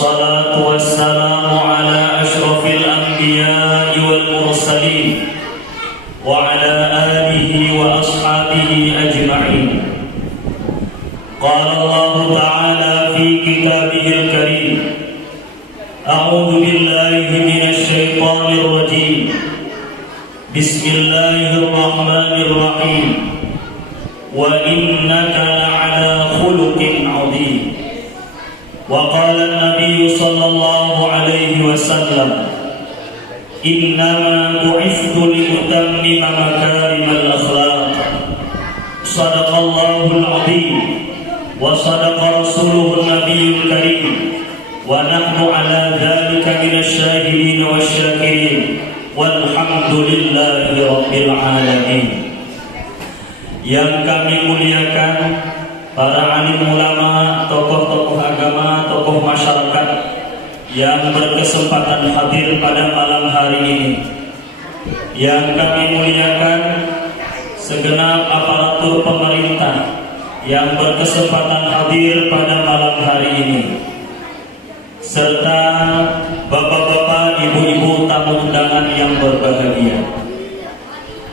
والصلاة والسلام على أشرف الأنبياء والمرسلين وعلى آله وأصحابه أجمعين. قال الله تعالى في كتابه الكريم: أعوذ بالله من الشيطان الرجيم. بسم الله الرحمن الرحيم. وإنك لعلى خلق عظيم. وقال النبي صلى الله عليه وسلم: إنما بعثت لأتمم مكارم الأخلاق. صدق الله العظيم وصدق رسوله النبي الكريم، ونحن على ذلك من الشاهدين والشاكرين، والحمد لله رب العالمين. Yang kami muliakan para alim ulama, tokoh-tokoh agama, tokoh masyarakat yang berkesempatan hadir pada malam hari ini. Yang kami muliakan segenap aparatur pemerintah yang berkesempatan hadir pada malam hari ini, serta bapak-bapak, ibu-ibu tamu undangan yang berbahagia.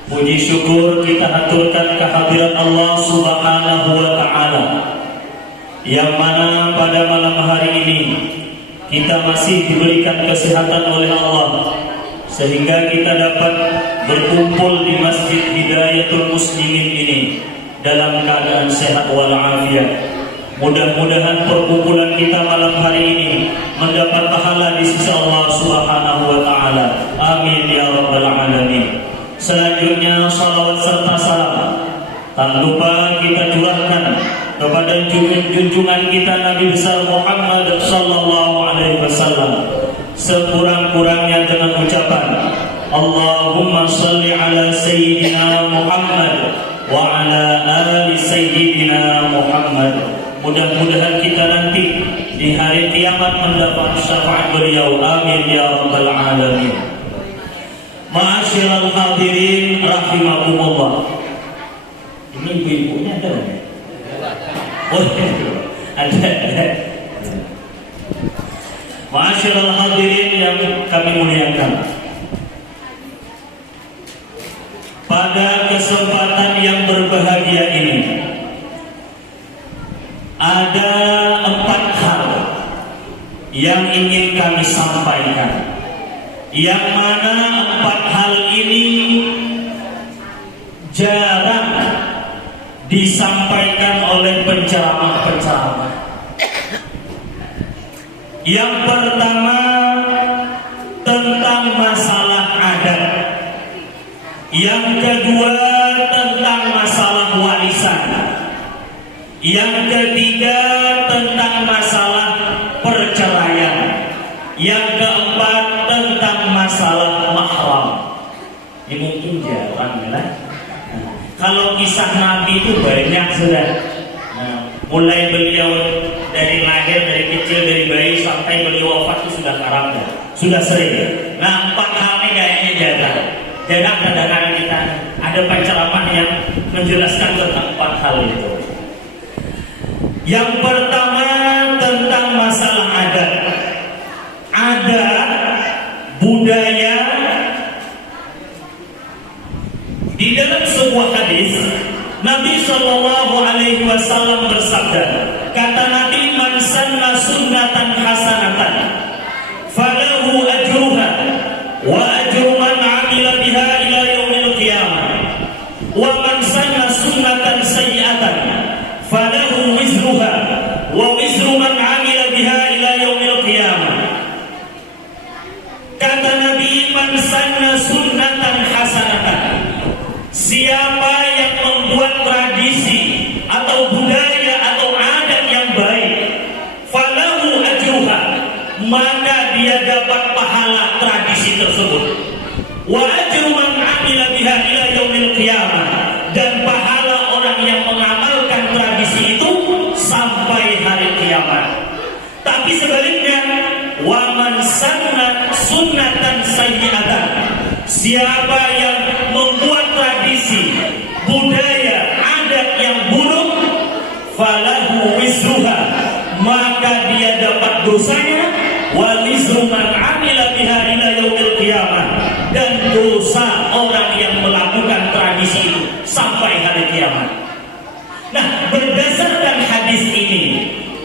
Puji syukur kita aturkan kehadiran Allah Subhanahu wa Ta'ala, yang mana pada malam hari ini kita masih diberikan kesehatan oleh Allah, sehingga kita dapat berkumpul di Masjid Hidayatul Muslimin ini dalam keadaan sehat walafiat. Mudah-mudahan perkumpulan kita malam hari ini mendapat pahala di sisi Allah Subhanahu wa Ta'ala. Amin ya rabbal alamin. Selanjutnya salawat serta salam tak lupa kita curahkan kepada junjungan kita Nabi besar Muhammad sallallahu alaihi wasallam, sekurang-kurangnya dengan ucapan Allahumma shalli ala sayyidina Muhammad wa ala ali sayyidina Muhammad. Mudah-mudahan kita nanti di hari kiamat mendapat syafaat beliau. Amin ya rabbal alamin. Ma'asyiral hadirin rahimakumullah. Ini ibu-ibunya ada enggak? Oh, ada. Ma'asyiral hadirin yang kami muliakan, pada kesempatan yang berbahagia ini ada 4 hal yang ingin kami sampaikan, yang mana 4 hal ini jarang disampaikan oleh penceramah-penceramah. Yang pertama tentang masalah adat, yang kedua tentang masalah warisan, yang ketiga tentang masalah perceraian, yang keempat tentang masalah mahram. Ini mungkin jarang ya. Kalau kisah Nabi itu banyak sudah. Mulai beliau dari lahir, dari kecil, dari bayi sampai beliau wafat itu sudah karam ya. Sudah sering. Nah, 4 hal ini kayaknya jarang. Jarang kadang-kadang kita ada penceramah yang menjelaskan tentang 4 hal itu. Yang pertama tentang masalah adat. Adat, budaya. Di dalam sebuah hadis Nabi Shallallahu Alaihi Wasallam bersabda, kata Nabi, man sanna sunnatan hasanatan falahu ajruha wa ajru man amila biha ila yaumil qiyamah, wa man sanna sunnatan sayyi'atan falahu wizruha wa wizru man amila biha ila yaumil qiyamah. Kata Nabi, man sanna sunnatan hasanatan, siapa yang membuat tradisi atau budaya atau adat yang baik, falahu ajruha, maka dia dapat pahala tradisi tersebut, wa ajru man amila biha ila yaumil qiyamah, dan pahala orang yang mengamalkan tradisi itu sampai hari kiamat. Tapi sebaliknya, wa man sanna sunnatan sayyi'atan, siapa yang membuat tradisi, budaya, adat yang buruk, falahu wizruha, maka dia dapat dosanya wa wizru man 'amila biha ila yaumil qiyamah, dan dosa orang yang melakukan tradisi itu sampai hari kiamat. Nah, berdasarkan hadis ini,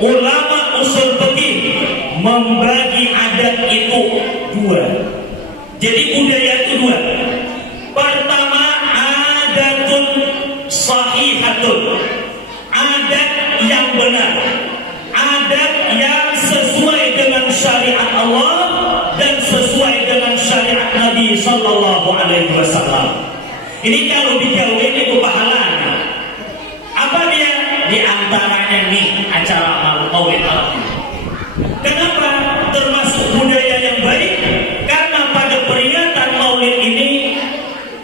ulama usul fikih membagi adat itu dua. Jadi budaya itu dua. Pertama, adatun sahihatun, adat yang benar, adat yang sesuai dengan syariat Allah dan sesuai dengan syariat Nabi Sallallahu Alaihi Wasallam. Ini kalau dijauhin itu pahalanya. Apa dia? Di antaranya nih acara maulid alam. Kenapa termasuk budaya yang baik? Karena pada peringatan maulid ini,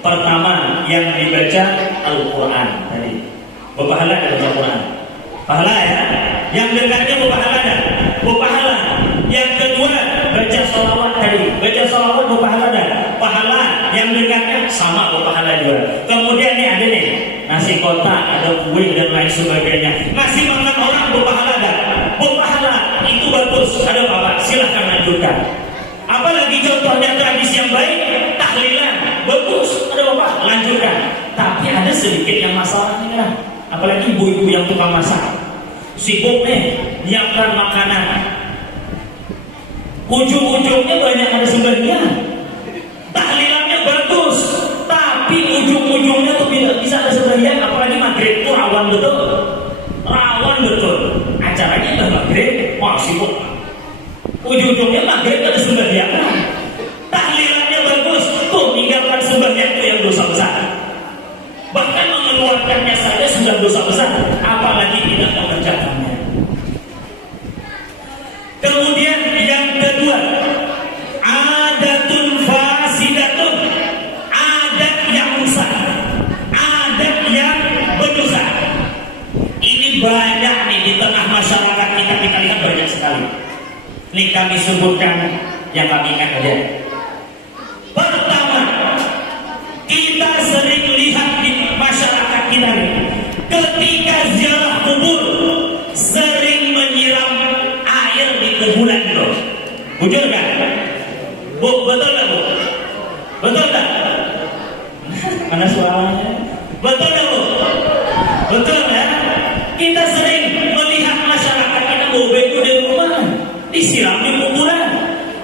pertama yang dibaca Al-Quran tadi. Berpahala ada baca Quran. Pahala ya. Yang dengarnya berpahala dah. Berpahala. Yang kedua baca sholawat tadi. Baca sholawat berpahala dah. Pahala. Yang dengarnya sama berpahala juga. Kemudian ini ada nih nasi kotak, ada kue dan lain sebagainya. Ngasih makan orang berpahala dah. Berpahala itu bagus. Ada apa? Silahkan lanjutkan. Apalagi contohnya tradisi yang baik, tahlilan bagus. Ada apa? Lanjutkan. Tapi ada sedikit yang masalahnya kan. Apalagi ibu-ibu yang tukang masak, sibuk nih nyiapkan makanan, ujung-ujungnya banyak ada sembelihnya. Tahlilannya bagus, tapi ujung-ujungnya tuh tidak bisa ada sembelihan. Apalagi maghrib itu rawan betul. Acaranya udah maghrib, wah sibuk. Ujung-ujungnya maghrib ada sembelihan. Tahlilannya bagus, tuh tinggalkan sembelihan itu yang dosa besar. Bahkan mengeluarkannya saja sudah dosa besar, apalagi tidak mengerjakannya. Kemudian yang kedua, adatun fasidatun, adat yang rusak, adat yang berdosa. Ini banyak nih di tengah masyarakat kita lihat banyak sekali. Ini kami sebutkan yang kami ingat aja. Pertama, kita sering lihat di masyarakat kita nih, ketika ziarah kubur sering menyiram air di kuburan loh. Bujur kan? Bu, betul tak bu? Betul tak? Mana suaranya? Betul tak bu? Betul ya? Kita sering melihat masyarakat kita bobek di rumah disiram di kuburan.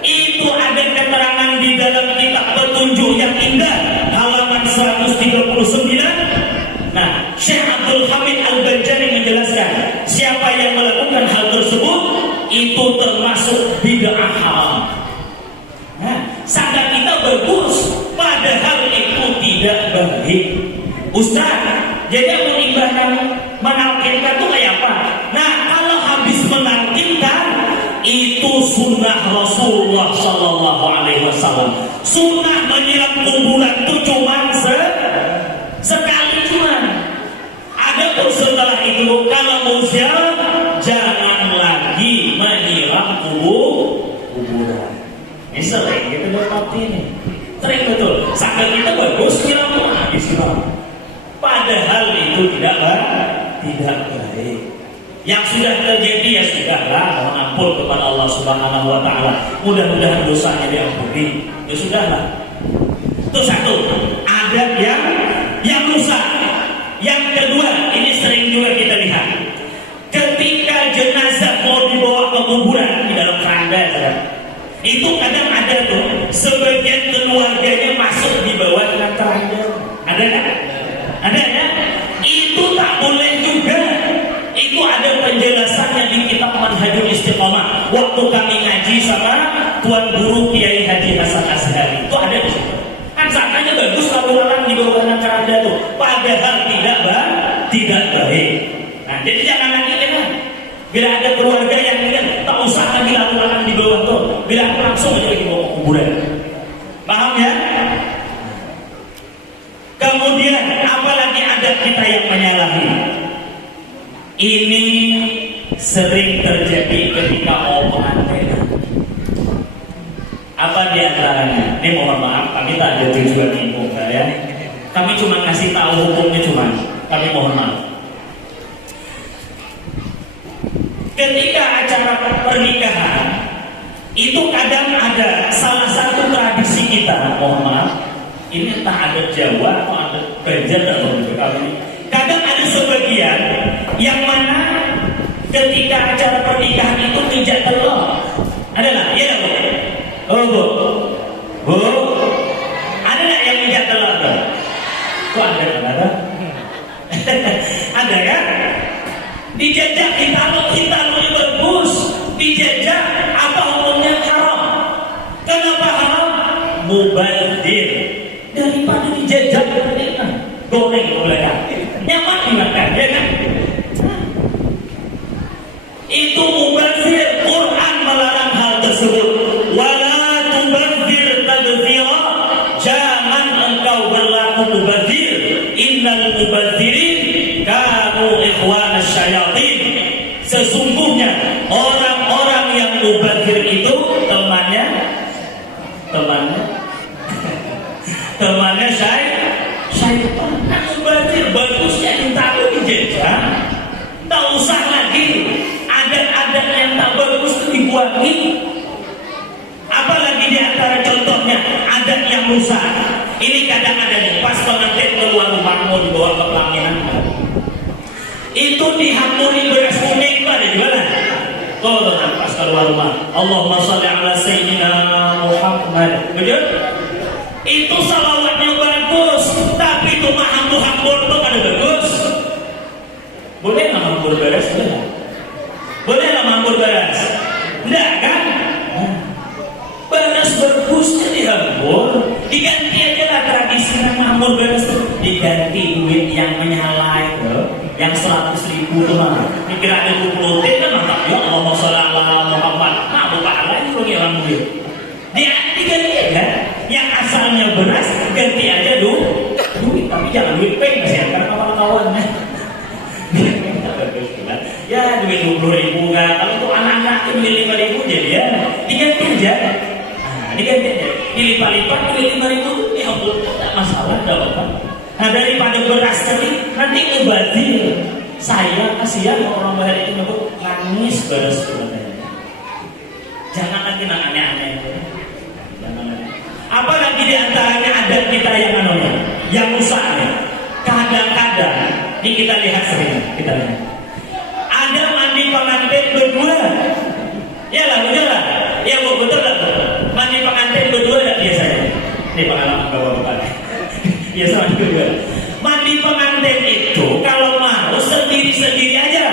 Itu ada keterangan di dalam kitab Petunjuk yang Indah halaman 139. Nah, Syekh Abdul Hamid Al-Banjari menjelaskan, siapa yang melakukan hal tersebut itu termasuk bid'ah haram. Nah, sadar kita bagus, padahal itu tidak baik. Ustaz, jadi mengibarkan menalkinkan itu kayak apa? Nah, kalau habis menalkinkan itu sunnah Rasulullah Sallallahu Alaihi Wasallam. Sunnah menyiram kuburan itu cuma sekali cuma. Adapun setelah itu kalau mau ziarah jangan lagi menyiram kuburan. Ini sering kita dapat ini. Sering betul. Sakit kita bagus nyiram habis siram. Padahal itu tidak baik. Yang sudah terjadi ya sudahlah, mohon ampun kepada Allah Subhanahu wa taala. Mudah-mudahan dosanya diampuni. Ya sudahlah. Itu satu, adat yang rusak. Yang kedua, ini sering juga kita lihat. Ketika jenazah mau dibawa ke kuburan di dalam keranda, itu kadang ada tuh sebagian keluarganya masuk di bawah dengan keranda. Ada kan? Ada ya? Itu tak boleh juga. Itu ada penjelasannya di kitab Manhajul Istiqomah. Waktu kami ngaji sama Tuan Guru Kiai Haji Hasan Ashari, itu ada di situ. Kan sakanya bagus lalu lalang di bawah keranda tuh, padahal tidak baik. Nah, jadi jangan lagi kan. Bila ada keluarga yang lihat, tak usah lagi lalu lalang di bawah tuh, bila langsung aja di bawah kuburan. Paham ya? Kemudian apalagi adat kita yang menyalahi. Ini sering terjadi ketika mau pengantin. Apa di antaranya? Ini mohon maaf, kami tak ada tujuan info ya. Kami cuma ngasih tahu hukumnya cuma. Kami mohon maaf. Ketika acara pernikahan, Itu kadang ada salah satu tradisi kita, mohon maaf, ini entah ada Jawa atau ada Banjar atau kami. Kadang ada sebagian yang mana ketika acara pernikahan itu tidak telur. Ada nggak? Iya bu. Oh bu, bu, ada nggak yang tidak telur? Kok ada? Ada? Ada ya? Dijajak ditaruh berbus, dijajak apa hukumnya haram? Kenapa haram? Mubazir. Daripada dijajak pernikahan, goreng boleh nyaman dimakan, ya kan? Itu mubazir. Quran melarang hal tersebut. Wala tubazir tabzira. Jangan engkau berlaku mubazir. Innal mubazirin kanu ikhwana syayatin. Sesungguhnya orang-orang yang mubazir itu temannya syaitan. Nah, mubazir bagusnya ditaruh di jejak. Tak usah lagi adat-adat yang tak bagus itu dibuangi. Apalagi di antara contohnya adat yang rusak. Ini kadang ada nih, pas pengantin keluar rumah mau dibawa ke pelaminan. Itu dihamuri beras kuning Pak, di mana? Oh, pas keluar rumah. Allahumma sholli ala sayyidina Muhammad. Betul? Itu salawatnya bagus, tapi itu hambur-hambur tuh ada bagus. Boleh nggak hambur beras? Boleh nggak hambur beras? Enggak kan? Beras berbusnya dihambur, diganti aja lah tradisi hambur beras tuh. Diganti duit yang menyala itu, yang 100.000 tuh mah. Dikira ada kumpul kan mantap. Ya Allah sholli ala Muhammad. Nah, bukan lagi lo ngilang duit. Diganti aja. Yang asalnya beras ganti aja duit, tapi jangan duit peng masih karena kawan-kawan. Ya duit 20.000 nggak, kalau untuk anak-anak duit 5.000 jadi ya diganti aja. Nah, diganti aja, dilipat-lipat duit 5.000 ya ampun, tidak masalah, tidak apa. Nah daripada beras tadi nanti ngebazir. Saya kasihan orang bayar itu untuk nangis beras sebenarnya. Jangan lagi aneh-aneh itu. Apalagi di antaranya adat kita yang rusak nih. Kadang-kadang ini kita lihat sering, kita lihat. Ada mandi pengantin berdua. Ya lah, betul lah. Ya bu, betul lah. Mandi pengantin berdua tidak biasanya. Ini pengalaman bapak-bapak. Biasa mandi berdua. Mandi pengantin itu kalau mau sendiri-sendiri aja.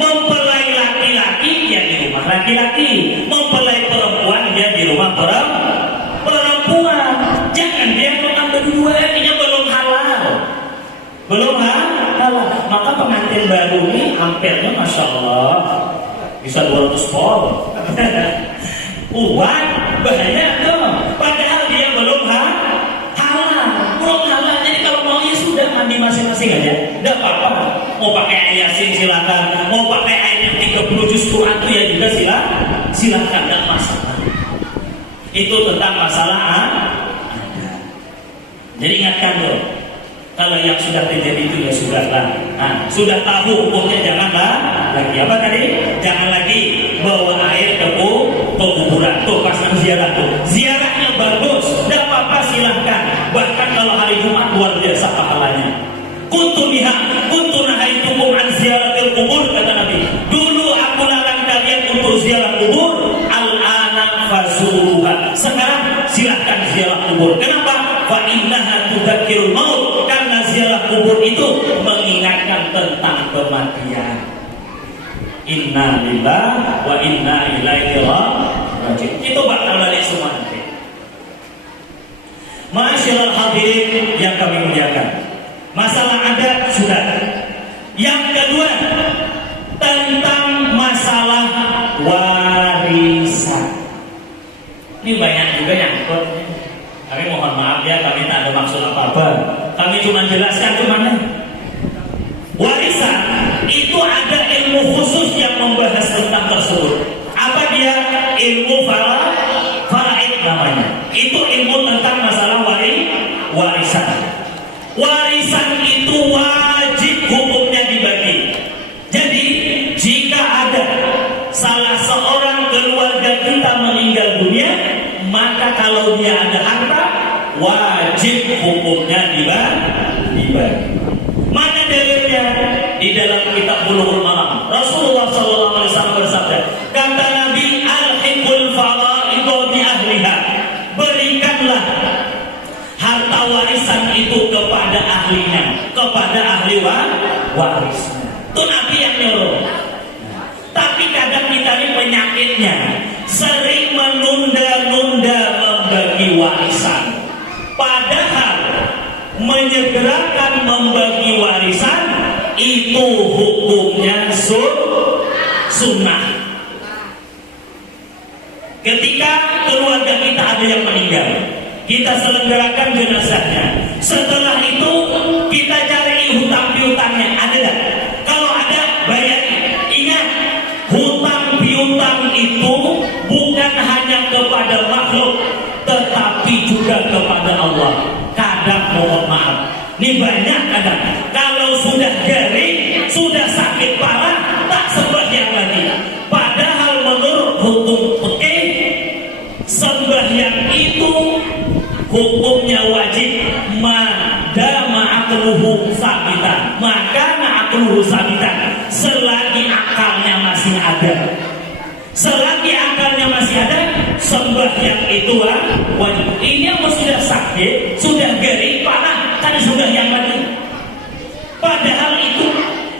Mempelai laki-laki ya di rumah laki-laki, mempelai perempuan ya di rumah perempuan. Jangan dia mengambil dua, ini belum halal. Maka pengantin baru ini hampirnya Masya Allah bisa 200 pol. Uang bahaya tuh. Padahal dia belum halal. Jadi kalau mau ya sudah mandi masing-masing aja. Tidak apa-apa. Mau pakai air Yasin silakan. Mau pakai air yang 30 juz Quran itu ya juga silakan. Tidak masalah. Itu tentang masalah Jadi ingatkan loh, kalau yang sudah terjadi itu ya sudahlah. Nah, sudah tahu hukumnya janganlah lagi apa tadi? Jangan lagi bawa air ke kuburan. Tuh pas ziarah tuh, ziarahnya bagus, tidak apa-apa silahkan. Bahkan kalau hari Jumat luar biasa pahalanya. Kuntu nahaitukum an ziaratil kubur kata Nabi. Dulu aku larang kalian untuk ziarah kubur. Al-ana fazuruha. Sekarang silahkan ziarah kubur. Kenapa? Fa innaha tudzakirul maut, karena ziarah kubur itu mengingatkan tentang kematian. Inna lillahi wa inna ilaihi raji'un. Itu bakal balik semua nanti. Ma'asyiral hadirin yang kami muliakan. Masalah adat sudah. Yang kedua tentang masalah warisan. Ini banyak juga yang ikut. Kami mohon maaf ya, kami tak ada maksud apa-apa. Kami cuma jelaskan kemana. Warisan itu ada ilmu khusus yang membahas tentang tersebut. Apa dia? Ilmu faraid namanya. Itu ilmu tentang masalah warisan. Warisan itu wajib hukumnya dibagi. Jadi jika ada salah seorang keluarga kita meninggal meninggal dunia, maka kalau dia ada harta, wajib hukumnya dibagi. Mana dalilnya? Di dalam kitab Bulughul Maram, Rasulullah SAW bersabda, kata Nabi, alhiqul fara'idha bi ahliha, berikanlah harta warisan itu kepada ahlinya, kepada ahli warisnya. Itu Nabi yang nyuruh. Tapi kadang kita ini penyakitnya sering menunda-nunda membagi warisan. Padahal menyegerakan membagi warisan itu hukumnya sunnah. Ketika keluarga kita ada yang meninggal, kita selenggarakan jenazahnya. Setelah itu kita cari hutang piutangnya, ada nggak? Kalau ada, bayar. Ingat, hutang piutang itu bukan hanya kepada makhluk, tetapi juga kepada Allah. Kadang mohon maaf, ini banyak kadang kalau sudah garing, sudah sakit parah, tak sembahyang lagi. Padahal menurut hukum fikih, sembahyang itu hukumnya wajib madama aqluhu sabitan. Maka aqluhu sabitan, selagi akalnya masih ada. Selagi akalnya masih ada, sembahyang itu wajib. Ini yang sudah sakit, sudah garing, parah, kan sembahyang lagi. Padahal itu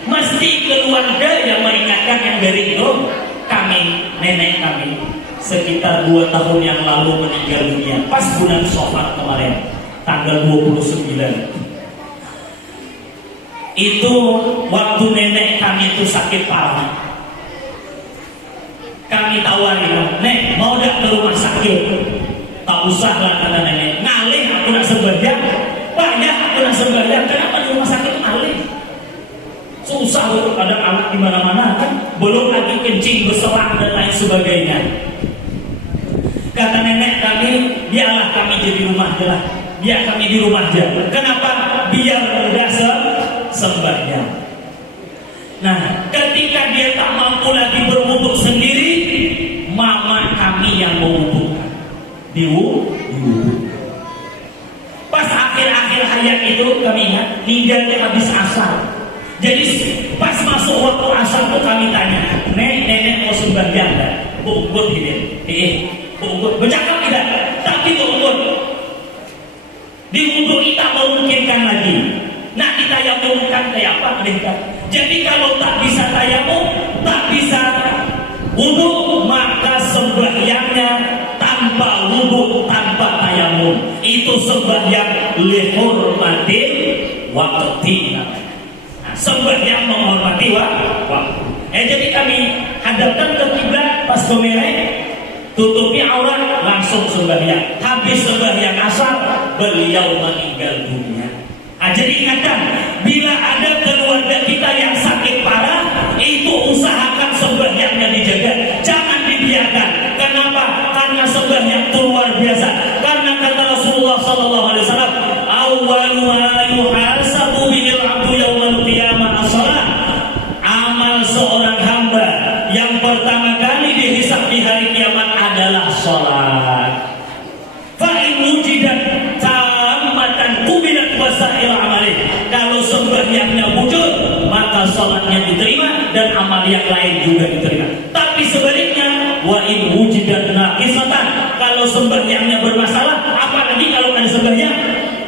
mesti keluarga yang meringankan yang garing itu. Kami, nenek kami, sekitar 2 tahun yang lalu meninggal dunia, pas bulan Syawal kemarin, tanggal 29. Itu waktu nenek kami itu sakit parah. Kami tawarin, nek mau dak ke rumah sakit? Tak usah lah, kata nenek. Ngalih aku nak sembahyang, banyak aku nak sembahyang. Kenapa di rumah sakit ngalih? Susah untuk ada anak di mana-mana kan, belum lagi kencing berserang dan lain sebagainya. Kata nenek kami, biarlah kami jadi rumah jelas, biar kami di rumah aja. Kenapa? Biar mudah sembahyang. Nah, ketika dia tak mampu lagi berwuduk sendiri, mama kami yang mewudukkan. Diwuduk. Pas akhir-akhir hayat itu kami ingat, meninggalnya habis asar. Jadi pas masuk waktu asar itu kami tanya, nenek mau sembahyang enggak? Bungkut ini. Bungkut. Bercakap tidak? Tapi bungkut. Diwuduk kita memungkinkan lagi. Nah, kita yang mengumumkan kayak apa mereka? Jadi kalau tak bisa tayamum, tak bisa wudu, maka sembahyangnya tanpa wudu, tanpa tayamum. Itu sembahyang lihurmati waqti. Nah, sembahyang menghormati waktu. Jadi kami hadapkan ke kiblat pas gomerek, tutupi aurat, langsung sembahyang. Habis sembahyang asar, beliau meninggal dunia. Jadi ingatkan, bila ada keluarga kita yang sakit parah, itu usahakan sembahyangnya dijaga, jangan dibiarkan. Kenapa? Karena sembahyang itu luar biasa. Karena kata Rasulullah SAW, awwalu ma yuhasabu bihil abdu yaumal qiyamah as-shalah. Amal seorang hamba yang pertama kali dihisab di hari kiamat adalah sholat. Fa in wujidat tammatan qubilat wasail amalih. Kalau sembahyangnya wujud, maka sholatnya diterima dan amal yang lain juga diterima. Tapi sebaliknya, wa in wujidat naqisatan, kalau sembahyangnya bermasalah, apalagi kalau ada sembahyang,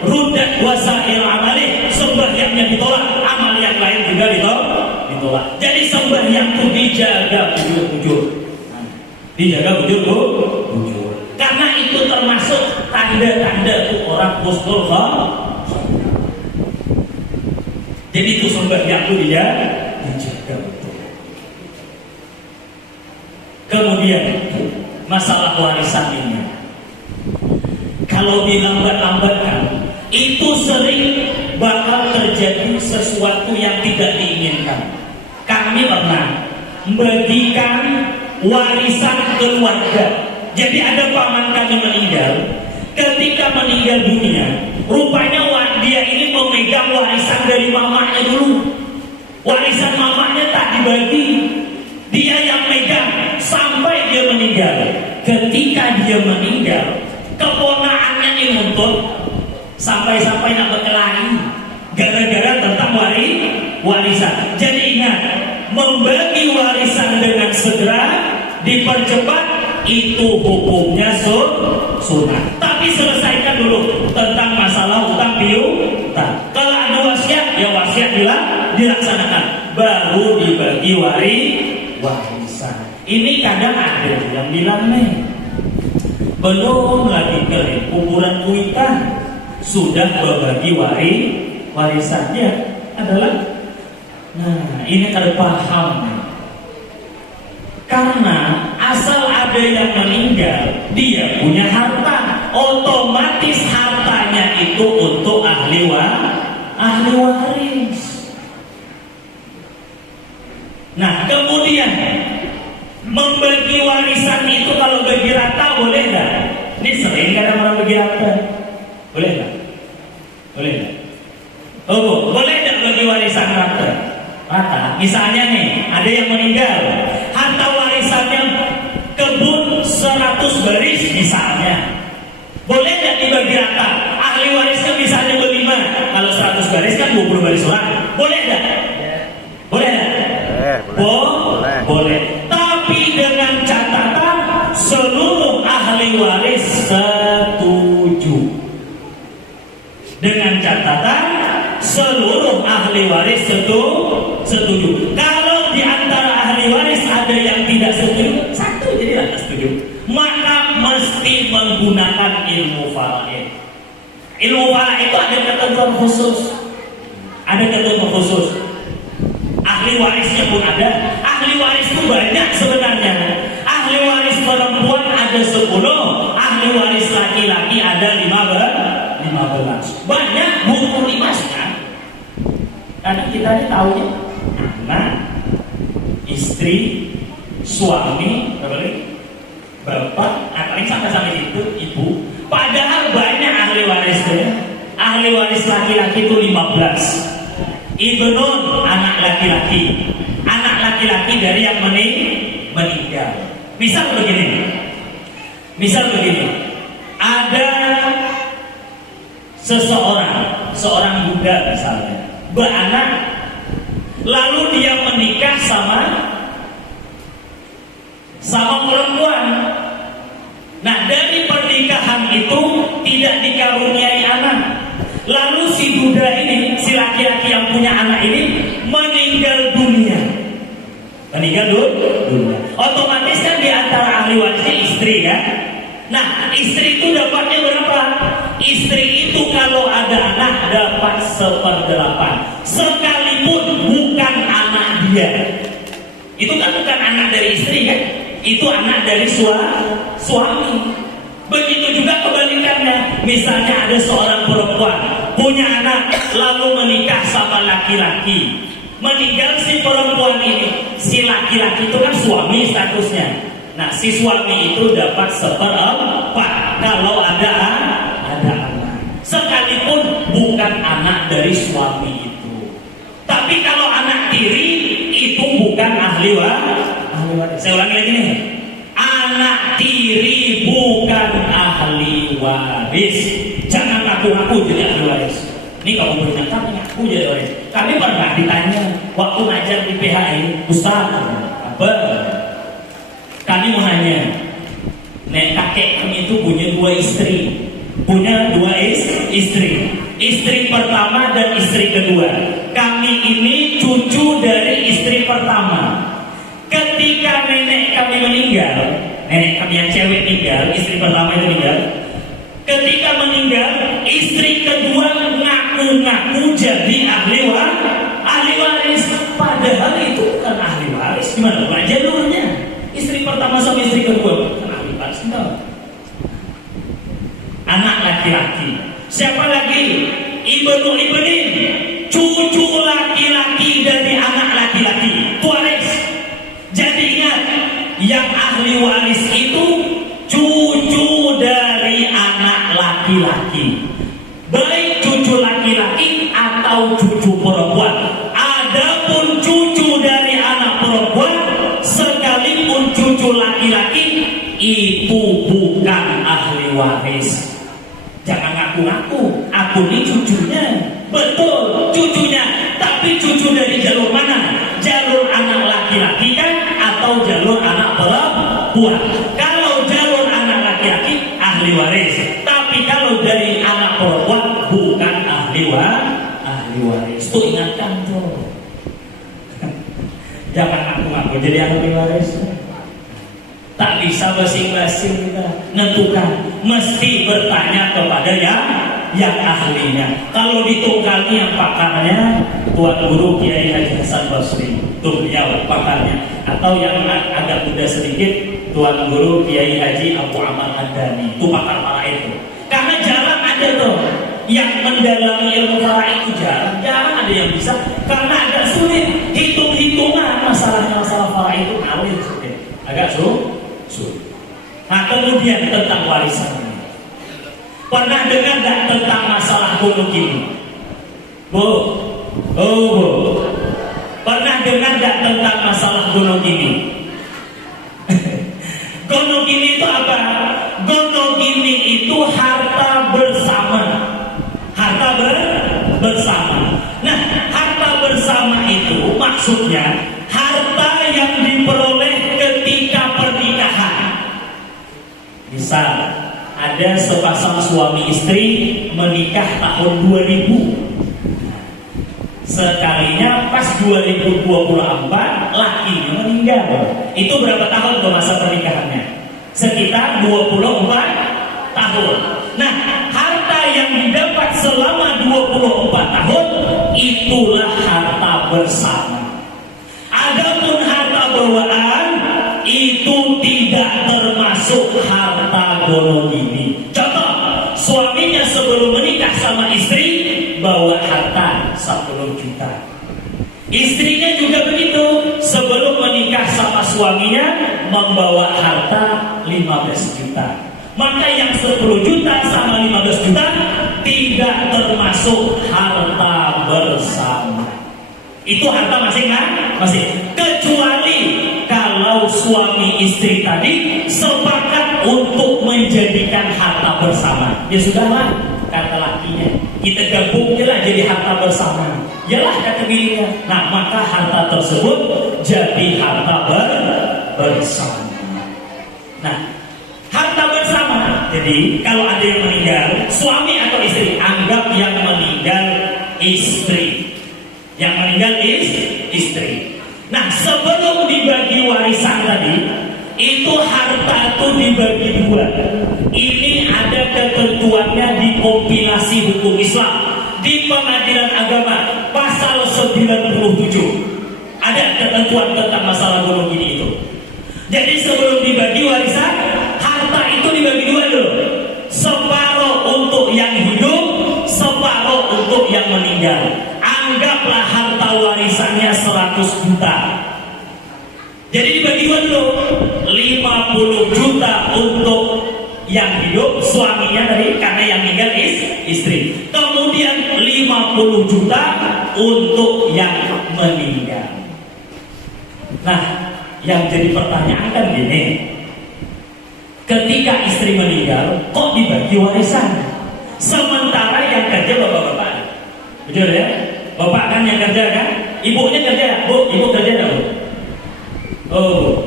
ruddat wasail amalih, sembahyangnya ditolak, amal yang lain juga ditolak. Jadi sembahyang itu dijaga bujur-bujur. Dijaga bujur-bujur. Karena itu termasuk tanda-tanda orang husnul khotimah. Jadi itu sembahyang itu dia dijaga betul. Kemudian masalah warisan ini, kalau dilambat-lambatkan, itu sering bakal terjadi sesuatu yang tidak diinginkan. Kami pernah membagikan warisan keluarga. Jadi ada paman kami meninggal. Ketika meninggal dunia, rupanya dia ini memegang warisan dari mamanya dulu. Warisan mamanya tak dibagi, dia yang megang sampai dia meninggal. ketika dia meninggal, keponakannya ini nuntut sampai-sampai nak berkelahi gara-gara tentang warisan. Jadi ingat, membagi warisan dengan segera, dipercepat, itu hukumnya sunnah. Tapi selesaikan dulu tentang masalah utang piutang. Kalau ada wasiat, ya wasiat dilaksanakan, baru dibagi warisan. Ini kadang ada yang bilang nih, belum lagi kering kuburan kuitan sudah berbagi warisannya adalah, nah ini kada paham. Karena asal ada yang meninggal, dia punya harta, otomatis hartanya itu untuk ahli waris. Nah kemudian membagi warisan itu kalau bagi rata boleh nggak? Ini sering kadang orang bagi rata, boleh nggak? Boleh nggak? Oh, boleh nggak bagi warisan rata? Misalnya nih, ada yang meninggal, harta warisannya kebun 100 baris misalnya, boleh nggak dibagi rata? Ahli warisnya misalnya berlima, kalau 100 baris kan 20 baris orang, boleh nggak? Boleh nggak? Boleh. Tapi dengan catatan seluruh ahli waris setuju. Dengan catatan seluruh ahli waris setuju. Kalau di antara ahli waris ada yang tidak setuju, satu jadi tidak setuju, maka mesti menggunakan ilmu faraid. Ilmu faraid itu ada ketentuan khusus. Ahli warisnya pun ada. Ahli waris itu banyak sebenarnya. Ahli waris perempuan ada 10, ahli waris laki-laki ada 15. Banyak buku limasnya. Karena kita ini tahunya anak, istri, suami, bapak, apalagi sampai itu ibu. Padahal banyak ahli warisnya. Ahli waris laki-laki itu 15. Ibnun, anak laki-laki. Anak laki-laki dari yang meninggal. Misal begini. Ada seorang Buddha misalnya, beranak, lalu dia menikah sama perempuan. Nah, dari pernikahan itu tidak dikaruniai anak. Lalu si Buddha ini, si laki-laki yang punya anak ini meninggal dunia. Otomatis kan di antara ahli warisnya istri kan. Nah, istri itu dapatnya berapa? Istri itu kalau ada anak dapat 1/8, sekalipun bukan anak dia. Itu kan bukan anak dari istri kan? Itu anak dari suami. Begitu juga kebalikannya. Misalnya ada seorang perempuan punya anak lalu menikah sama laki-laki, meninggal si perempuan ini, si laki-laki itu kan suami statusnya. Nah si suami itu dapat 1/4 kalau ada anak, sekalipun bukan anak dari suami itu. Tapi kalau anak tiri itu bukan ahli waris. Saya ulangi lagi nih, anak tiri bukan ahli waris. Jangan ngaku-ngaku jadi ahli waris. Ini kalau boleh ngaku jadi waris. Kami pernah ditanya waktu ngajar di PHI, Ustaz, apa? Kami mau nanya, nek kakek kami itu punya 2 istri. Istri pertama dan istri kedua. Kami ini cucu dari istri pertama. Ketika nenek kami meninggal, nenek kami yang cewek meninggal, istri pertama itu meninggal. Ketika meninggal, istri kedua ngaku-ngaku jadi ahli waris. Padahal itu bukan ahli waris. Gimana Pak jalurnya? Istri pertama sama istri kedua bukan ahli waris. No. Anak laki-laki. Siapa lagi? Ibnu-ibnin, cucu laki-laki dari anak laki-laki. Waris. Jadi ingat, yang ahli waris itu cucu dari anak laki-laki, baik cucu laki-laki atau cucu perempuan. Adapun cucu dari anak perempuan, sekalipun cucu laki-laki, itu waris. Jangan ngaku-ngaku, aku ini cucunya. Betul, cucunya. Tapi cucu dari jalur mana? Jalur anak laki-laki kan? Atau jalur anak perempuan? Kalau jalur anak laki-laki, ahli waris. Tapi kalau dari anak perempuan, bukan ahli waris. Itu ingatkan tuh. Jangan ngaku-ngaku jadi ahli waris. Tak bisa basing-basing kita nentukan, mesti bertanya kepada yang ahlinya. Kalau ditunggangi yang pakarnya Tuan Guru Kiai Haji Hasan Basri, itu beliau pakarnya. Atau yang agak muda sedikit, Tuan Guru Kiai Haji Abu Amal Adani, itu pakar faraid itu. Karena jarang ada tuh yang mendalami ilmu faraid itu, jarang ada yang bisa, karena agak sulit hitung-hitungan masalah faraid itu agak sulit. Nah, kemudian tentang warisan ini, pernah dengar nggak tentang masalah gunung ini? Bu, pernah dengar nggak tentang masalah gunung ini? Gunung ini itu apa? Gunung ini itu harta bersama. Bersama. Nah, harta bersama itu maksudnya harta yang diperoleh ketika pernikahan. Misal ada sepasang suami istri menikah tahun 2000. Sekalinya pas 2024 lakinya meninggal. Itu berapa tahun ke masa pernikahannya? Sekitar 24 tahun. Nah, harta yang didapat selama 24 tahun itulah harta bersama. Adapun harta bawaan itu tidak termasuk harta gonong ini. Contoh, suaminya sebelum menikah sama istri bawa harta 10 juta. Istrinya juga begitu, sebelum menikah sama suaminya membawa harta 15 juta. Maka yang 10 juta sama 15 juta tidak termasuk harta bersama. Itu harta masing-masing. Kecuali kalau suami istri tadi sepakat untuk menjadikan harta bersama. Ya sudahlah, kata lakinya, kita gabunglah jadi harta bersama. Yalah, kata bininya. Nah, maka harta tersebut jadi harta bersama. Nah, harta bersama. Jadi kalau ada yang meninggal, suami atau istri, anggap yang meninggal istri. Yang meninggal istri. Nah, sebelum dibagi warisan tadi, itu harta itu dibagi dua. Ini ada ketentuannya di kompilasi hukum Islam di Pengadilan Agama pasal 97. Ada ketentuan tentang masalah gunung ini itu. Jadi sebelum dibagi warisan, harta itu dibagi dua dulu. Separuh untuk yang hidup, separuh untuk yang meninggal. Anggaplah harta warisannya 100 juta. Jadi dibagi dua dulu. 50 juta untuk yang hidup, suaminya tadi, karena yang meninggal istri. Kemudian 50 juta untuk yang meninggal. Nah, yang jadi pertanyaan kan gini, ketika istri meninggal kok dibagi warisan, sementara yang kerja bapak-bapak, betul ya? Bapak kan yang kerja kan? Ibunya kerja, Bu, ibu kerja enggak, Bu? Oh.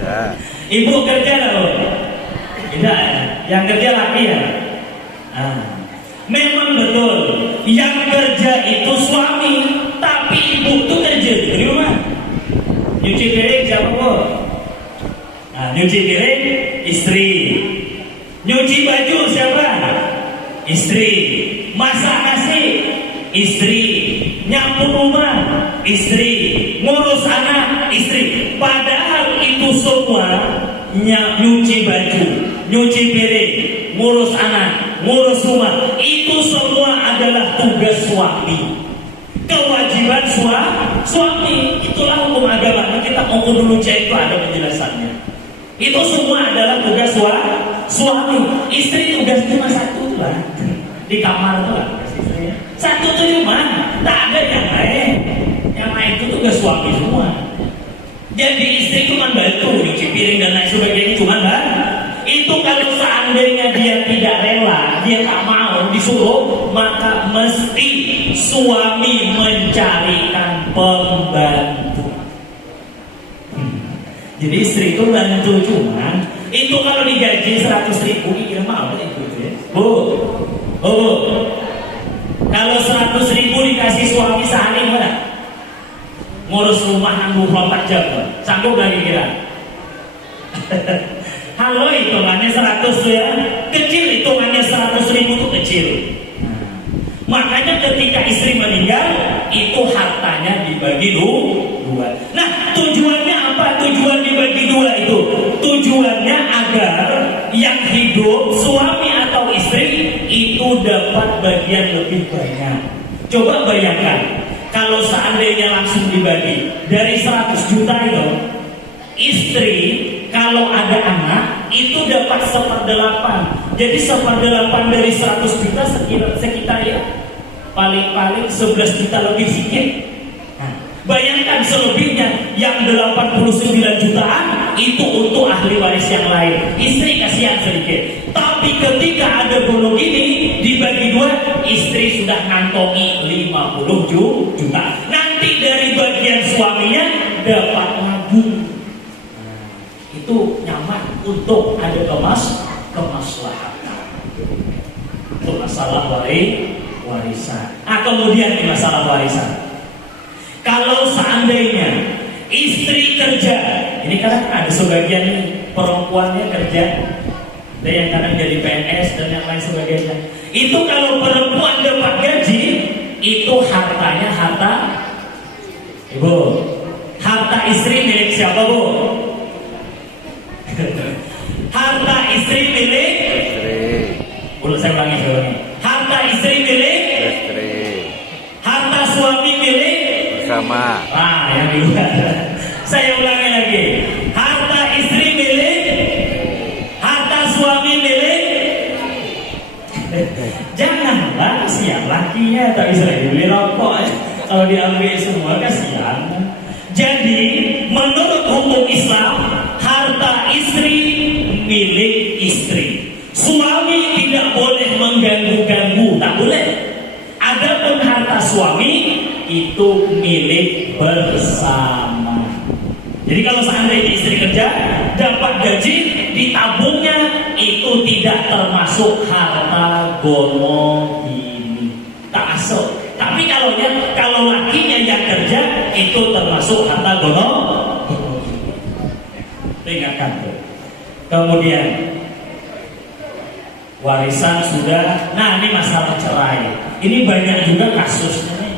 Ya. Ibu kerja enggak, Bu? Tidak ya? Yang kerja laki ya? Nah, memang betul, yang kerja itu suami, tapi ibu itu kerja di rumah. Nyuci piring siapa, Bu? Nah, nyuci piring istri. Nyuci baju siapa? Istri. Masak nasi istri. Nyapu rumah istri. Ngurus anak istri. Padahal itu semua nyuci baju, nyuci piring, ngurus anak, ngurus rumah, itu semua adalah tugas suami. Kewajiban suami. Itulah hukum agama. Kita mau dulu cek itu ada penjelasannya. Itu semua adalah tugas suami. Istri tugas cuma satu lah, di kamar tuh lah istrinya. Satu tuh cuma, tak ada yang lain. Yang lain itu tugas suami semua. Jadi istri cuma bantu nyuci piring dan lain sebagainya, cuma bantu. Itu kalau seandainya seandainya dia tidak rela, dia tak mau disuruh, maka mesti suami mencarikan pembantu. Jadi istri itu bantu, cuman itu kalau digaji 100.000 kira mau itu ya. Kalau 100.000 dikasih suami sehari mana? Ngurus rumah 24 jam, sanggup lagi kira? Halo, hitungannya 100 ya, kecil, hitungannya 100.000 itu kecil. Makanya ketika istri meninggal, itu hartanya dibagi dua. Nah, tujuannya apa? Tujuan dibagi dua itu tujuannya agar yang hidup, suami atau istri, itu dapat bagian lebih banyak. Coba bayangkan, kalau seandainya langsung dibagi dari 100 juta itu, istri kalau ada anak itu dapat 1/8. Jadi 1/8 dari 100 juta sekitar ya paling 11 juta lebih sedikit. Nah, bayangkan selebihnya yang 89 jutaan itu untuk ahli waris yang lain. Istri kasihan sedikit. Tapi ketika ada golong ini dibagi dua, istri sudah ngantongi 50 juta. Nanti dari bagian suaminya dapat nabung. Itu nyaman untuk ada kemaslahatan. Itu masalah warisan. Kemudian di masalah warisan, kalau seandainya istri kerja, ini kan ada sebagian perempuannya kerja, ada yang kadang jadi PNS dan yang lain sebagainya. Itu kalau perempuan dapat gaji, itu hartanya harta ibu. Harta istri milik siapa, Bu? Harta istri milik istri. Saya ulangi. Harta istri milik istri. Harta suami milik bersama. Yang di luar. Saya ulangi lagi. Harta istri milik, harta suami milik. Janganlah kasihan lakinya tak bisa beli rokok. Kalau diambil semua kasihan. Jadi menurut hukum Islam, harta istri milik istri. Suami tidak boleh mengganggu-ganggu, tak boleh. Adapun harta suami itu milik bersama. Jadi kalau seandainya istri kerja dapat gaji, ditabungnya itu tidak termasuk harta gono ini, tak masuk. Tapi kalau lakinya yang kerja itu termasuk harta gono. Ingatkan. Kemudian warisan sudah. Nah, ini masalah cerai. Ini banyak juga kasusnya.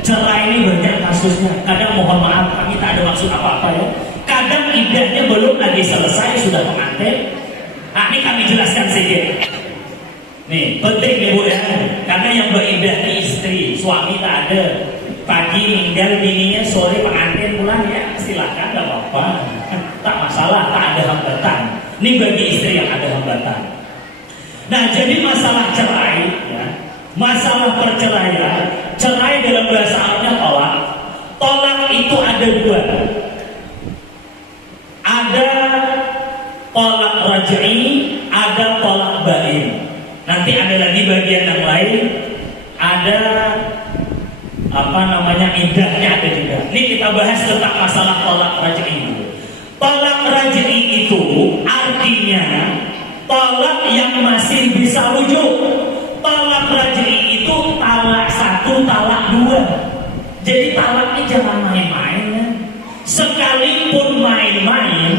Cerai ini banyak kasusnya. Kadang mohon maaf, kami tak ada maksud apa-apa ya. Kadang iddahnya belum lagi selesai sudah pengantin. Nah, ini kami jelaskan sedikit. Nih, penting nih Bu ya. Karena yang beriddah ini istri, suami tak ada. Pagi meninggal, bininya sore pengantin pulang ya, silakan, tidak apa-apa. Tak masalah, tak ada hambatan. Ini bagi istri yang ada hambatan. Nah, jadi masalah cerai, ya, masalah perceraian, cerai dalam bahasa Arabnya tolak. Tolak itu ada dua. Ada tolak raj'i, ada tolak bain. Nanti ada lagi bagian yang lain, ada iddahnya ada juga. Ini kita bahas tentang masalah tolak raj'i dulu. Tolak raj'i itu artinya talak yang masih bisa rujuk. Talak raj'i itu talak 1, talak 2. Jadi talaknya jangan main-main ya. Sekalipun main-main,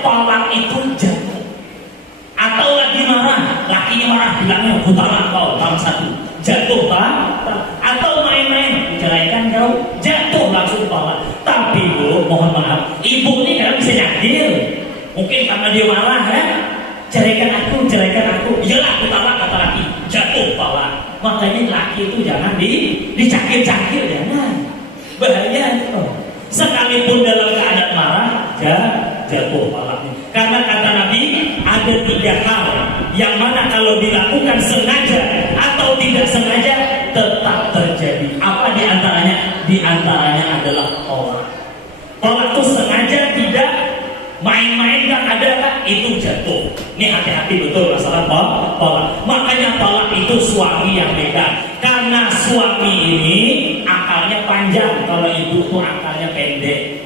talak itu jatuh. Atau lagi marah, lakinya marah, bilangnya talak kau, talak 1, jatuh tak? Atau main-main, diceraikan kau, jatuh langsung talak. Tapi Bu, mohon maaf, ibu ini kadang bisa nyadil. Mungkin karena dia marah ya. Ceraikan aku. Iyalah aku talak, kata laki, jatuh talak. Makanya laki itu jangan dicakir-cakir, jangan. Bahaya itu. Sekalipun dalam keadaan marah, jatuh talaknya. Karena kata Nabi, ada 3 hal yang mana kalau dilakukan sengaja atau tidak sengaja tetap terjadi. Apa diantaranya? Diantaranya adalah tolak. Tolak itu sengaja, tidak main-main, kan ada kan? Itu jatuh. Ini hati-hati betul masalah tolak. Makanya tolak itu suami yang beda. Karena suami ini akalnya panjang, kalau ibu tuh akalnya pendek.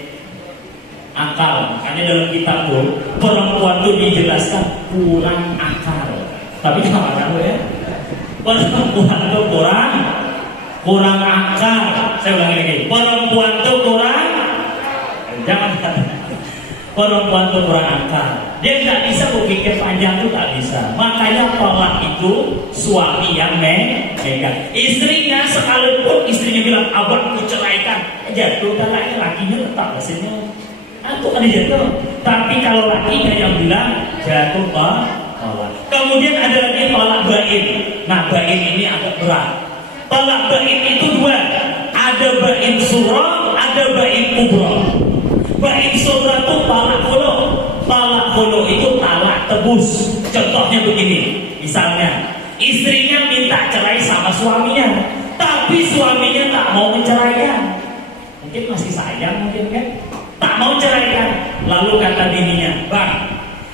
Akal, makanya dalam kitab tuh perempuan tuh dijelaskan kurang akal. Tapi apa tahu ya? Perempuan tuh kurang akal. Saya ulangi lagi. Perempuan tuh kurang, jangan kata perempuan tuh kurang akal. Dia nggak bisa berpikir panjang tuh nggak bisa. Makanya tolak itu suami yang megang. Istrinya sekalipun istrinya bilang abang aku ceraikan, jatuh talaknya lakinya tetap hasilnya. Aku kan jatuh. Tapi kalau lakinya yang bilang jatuh tolak. Kemudian ada lagi tolak bain. Nah bain ini agak berat. Tolak bain itu dua. Ada bain surah, ada bain kubra. Bain surah itu talak khulu. Talak khulu itu talak tebus. Contohnya begini. Misalnya istrinya minta cerai sama suaminya, tapi suaminya tak mau menceraikan. Mungkin masih sayang mungkin kan, tak mau ceraikan. Lalu kata bininya, bang,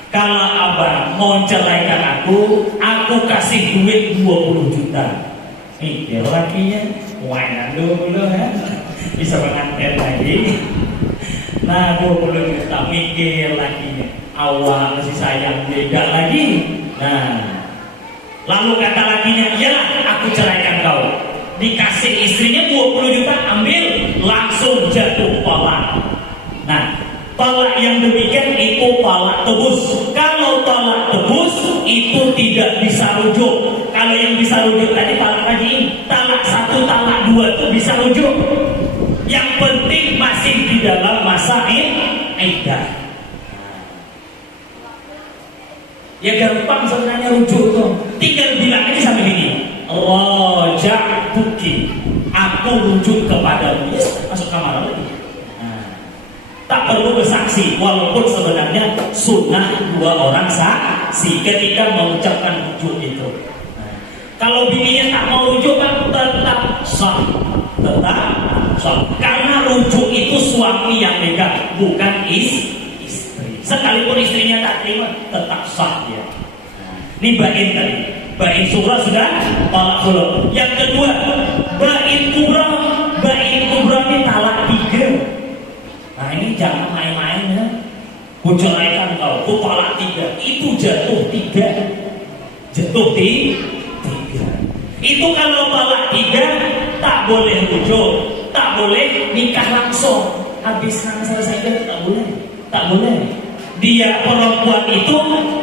kalau abang mau ceraikan aku kasih duit 20 juta. Nih dia lakinya wainan dulu ya, bisa mengantar lagi. Nah 20 juta mikir lakinya, awal masih sayang beda lagi. Nah lalu kata lakinya, ya aku ceraikan kau. Dikasih istrinya 20 juta, ambil, langsung jatuh tolak. Nah, tolak yang demikian itu tolak tebus. Kalau tolak tebus itu tidak bisa rujuk. Kalau yang bisa rujuk tadi talak tadi, talak 1, talak 2 itu bisa rujuk. Yang penting masih di dalam masa iddah. Ya gampang sebenarnya rujuk tuh. Tinggal bilang aja sampai gini, raja'tuki, aku rujuk kepadamu. Yes, masuk kamar lagi. Tak perlu bersaksi, walaupun sebenarnya sunnah 2 orang saksi ketika mengucapkan rujuk itu. Kalau bininya tak mau rujuk kan tetap sah, karena rujuk itu suami yang megang, bukan istri. Sekalipun istrinya tak terima, tetap sah dia. Ini bain tadi, bain surah sudah talak khulu. Yang kedua, bain kubra. Bain kubra ini talak 3. Nah ini jangan main-main ya. Ku ceraikan kau, ku talak 3. Itu jatuh 3. Jatuh 3. Itu kalau talak 3 tak boleh rujuk, tak boleh nikah langsung. Habis selesai itu tak boleh. Dia perempuan itu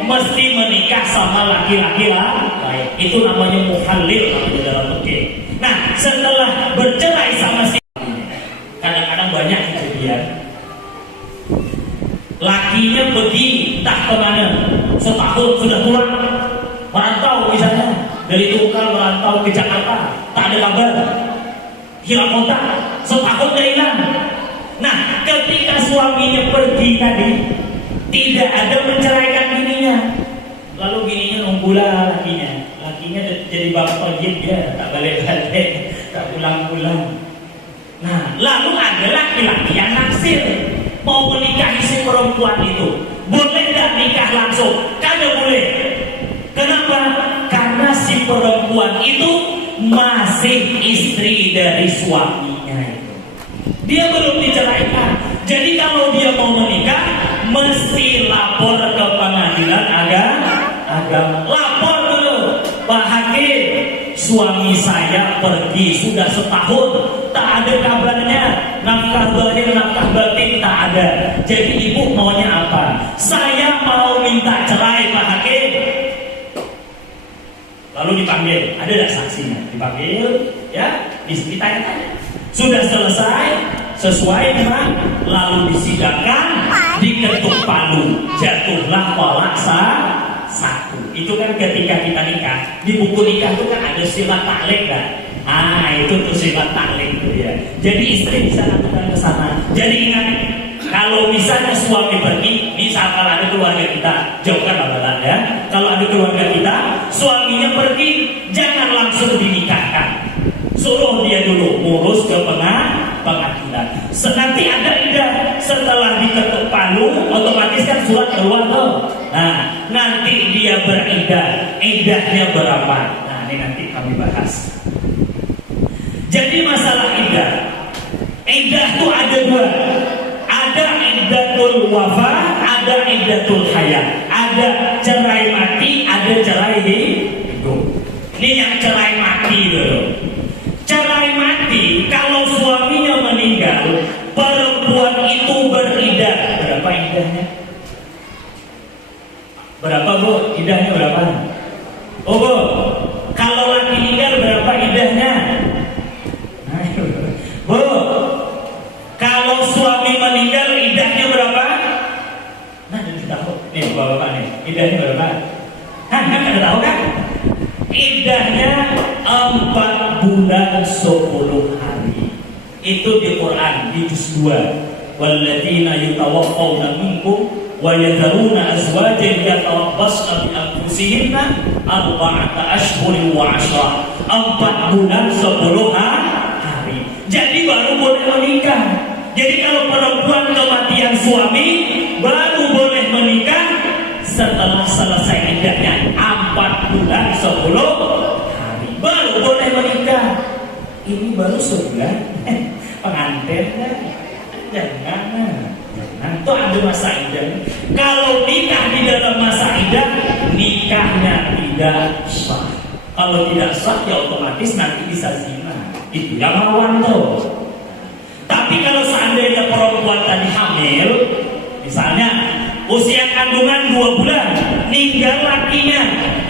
mesti menikah sama laki-laki lain. Itu namanya muhallil namanya dalam fikih. Nah setelah bercerai sama si, kadang-kadang banyak kejadian. Lakinya pergi entah kemana, setahun sudah pulang, merantau misalnya dari Tukar merantau ke Jakarta, tak ada kabar, hilang kontak, setahun dia hilang. Nah ketika suaminya pergi tadi, tidak ada menceraikan bininya, lalu bininya nunggulah lakinya jadi bapak dia tak balik-balik, tak pulang-pulang. Nah lalu ada laki-laki yang naksir mau menikahi si perempuan itu, boleh tidak nikah langsung? Kagak boleh. Kenapa? Karena si perempuan itu masih istri dari suaminya itu. Dia belum diceraikan. Jadi kalau dia mau menikah, mesti lapor ke pengadilan agama. Lapor dulu, Pak Hakim, suami saya pergi sudah setahun, tak ada kabarnya, nafkah zahir, nafkah batin tak ada. Jadi ibu maunya apa? Saya mau minta cerai Pak Hakim. Lalu dipanggil, ada tak saksinya? Dipanggil, ya, ditanya-tanya. Sudah selesai, sesuai memang, lalu disidangkan, diketuk palu, jatuhlah tolak 1. Itu kan ketika kita nikah, di buku nikah itu kan ada sifat taklik kan. Itu tuh sifat taklik ya. Jadi istri bisa lakukan ke sana. Jadi ingat, kalau misalnya suami pergi, misalkan ada keluarga kita, jauhkan babalan ya. Kalau ada keluarga kita, suaminya pergi, jangan langsung dinikahkan. Suruh dia dulu ngurus ke pengadilan. Nanti ada iddah, setelah diketuk palu, otomatis kan surat keluar tuh. Nah, nanti dia beridah, iddahnya berapa? Nah, ini nanti kami bahas. Jadi masalah iddah itu ada dua. Ada iddatul wafa, ada iddatul hayat. Ada cerai mati, ada cerai hidup. Ini yang cerai mati dulu. Cerai mati, kalau suaminya meninggal, perempuan itu beriddah. Berapa iddahnya? Berapa bu? Iddahnya berapa? Oh bu, kalau laki meninggal berapa iddahnya? Bu, kalau suami meninggal iddahnya berapa? Nah, jadi tahu. Nih bapak nih, iddahnya berapa? Hah, nggak tahu kan? Iddahnya 4 bulan 10 hari. Itu di Quran di juz 2. Walladzina yatawaffawna minkum wa yadharuna azwajan yatarabbasna bi anfusihinna arba'ata ashhurin wa 'ashra. 4 bulan 10 hari. Jadi baru boleh menikah. Jadi kalau perempuan kematian suami baru boleh menikah setelah selesai iddahnya 4 bulan 10 hari baru boleh menikah. Ini baru sebulan pengantin jangan. Itu ada masa iddah. Kalau nikah di dalam masa iddah, nikahnya tidak sah. Kalau tidak sah ya otomatis nanti bisa zina. Itu yang rawan tuh. Tapi kalau seandainya perempuan tadi hamil, misalnya usia kandungan 2 bulan, ninggal lakinya,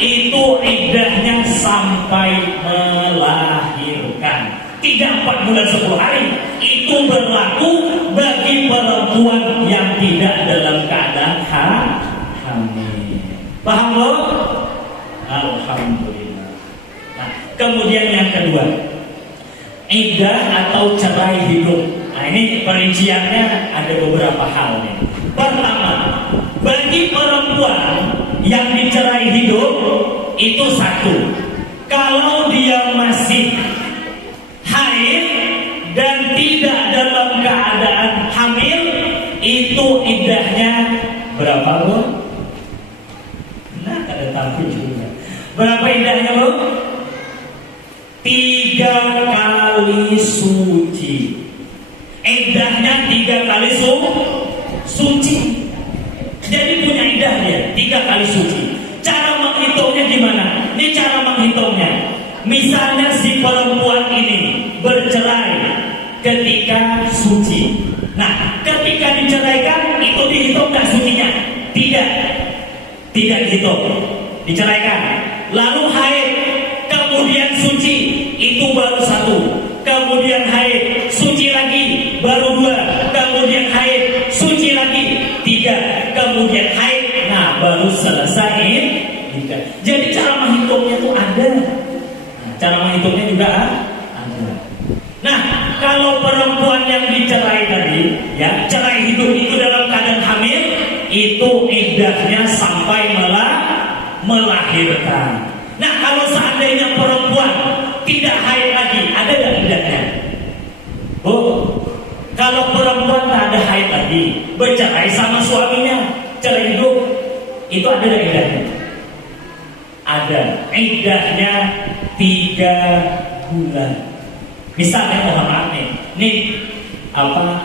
itu iddahnya sampai melahirkan. Tidak 4 bulan 10 hari. Itu berlaku bagi perempuan yang tidak dalam keadaan hamil. Paham loh? Alhamdulillah. Nah, kemudian yang kedua, iddah atau cerai hidup. Nah, ini perinciannya ada beberapa hal nih. Pertama, bagi perempuan yang dicerai hidup itu satu, kalau dia masih haid dan tidak dalam keadaan hamil, itu iddahnya berapa bu? Nah, ada tahu juga. Berapa iddahnya bu? 3 kali suci. Iddahnya 3 kali suci. Jadi punya iddah dia 3 kali suci. Cara menghitungnya gimana? Ini cara menghitungnya. Misalnya si perempuan ini bercerai ketika suci. Nah, ketika diceraikan itu dihitung nggak sucinya? Tidak dihitung. Diceraikan. Lalu haid, kemudian suci, itu baru 1. Kemudian haid, suci lagi, baru 2. Kemudian haid, suci lagi, 3. Kemudian haid, nah baru selesai. Jadi cara menghitungnya itu ada. Cara menghitungnya juga ada. Nah, kalau perempuan yang dicerai tadi, ya cerai hidup itu dalam keadaan hamil, itu iddahnya sampai melahirkan. Nah, kalau seandainya perempuan tidak haid lagi, ada nggak iddahnya? Oh, kalau perempuan tak ada haid lagi, bercerai sama suaminya, cerai hidup, itu ada nggak iddahnya? Ada. Iddahnya 3 bulan. Misalnya mohon maaf nih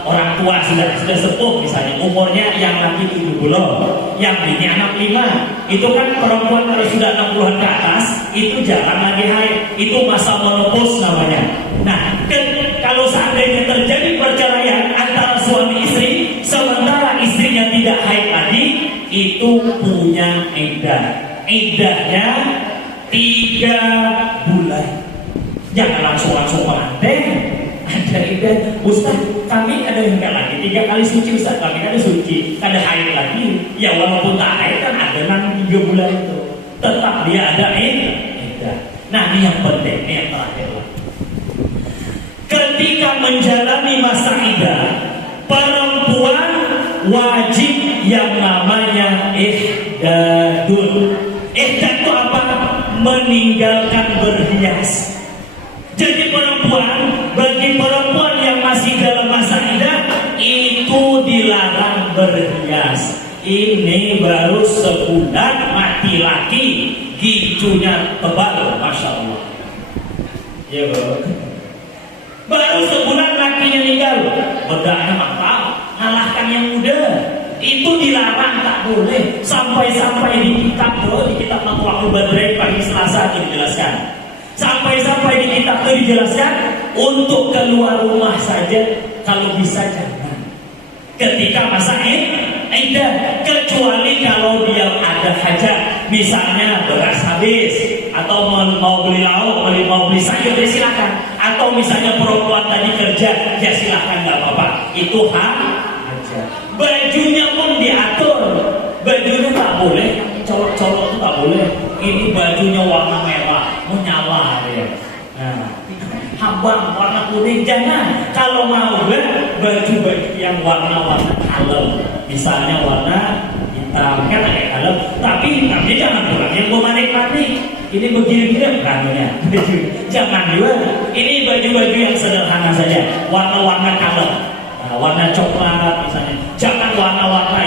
orang tua sudah sepuh misalnya, umurnya yang laki 70, yang bini anak 5. Itu kan perempuan kalau sudah 60-an ke atas, itu jarang lagi haid. Itu masa menopause namanya. Nah, kalau seandainya terjadi perceraian antara suami istri, sementara istrinya tidak haid lagi, itu punya iddah. Iddahnya 3 bulan. Jangan langsung pengantin. Ada iddah, Ustaz, kami ada yang enggak lagi 3 kali suci Ustaz, kami ada suci, ada haid lagi. Ya walaupun tak haid kan ada nanti 3 bulan itu, tetap dia ada iddah. Nah, ini yang penting, ini yang terakhir. Ketika menjalani masa iddah, perempuan wajib yang namanya ihdadun. Iddah itu apa? Meninggalkan berhias. Jadi bagi perempuan yang masih dalam masa iddah, itu dilarang berhias. Ini baru sebulan mati laki-laki gicunya tebal, masya Allah. Ya bro. Baru sebulan lakinya meninggal, bedanya mantap, ngalahkan yang muda. Itu dilarang, tak boleh. Sampai-sampai di kitab bro, di kitab Matlu'ul Badrain pagi Selasa itu dijelaskan. Sampai-sampai di kitab itu dijelaskan untuk keluar rumah saja kalau bisa jangan. Ketika masa iddah, kecuali kalau dia ada hajat, misalnya beras habis atau mau beli lauk, mau beli sayur, ya silakan. Atau misalnya perempuan tadi kerja, ya silakan, nggak apa-apa. Itu hak aja. Bajunya pun diatur, bajunya tak boleh, colok-colok itu tak boleh. Ini bajunya warna merah, menyala ya. Nah, hambang warna kuning jangan. Kalau mau baju-baju yang warna-warna kalem, misalnya warna hitam, kan kayak kalem, tapi hitamnya jangan kurang yang manik-manik. Ini begini-begini rambutnya, jangan juga. Ini baju-baju yang sederhana saja, warna-warna kalem, nah, warna coklat misalnya. Jangan warna-warna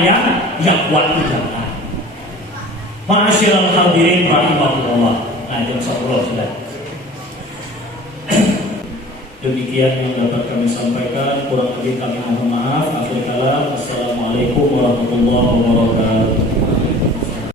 yang kuat itu jangan. Ma'asyiral hadirin rahimahullah. Nah, jam 10 sudah. Demikian yang dapat kami sampaikan, kurang lebih kami mohon maaf. Akhir kalam, assalamualaikum warahmatullahi wabarakatuh.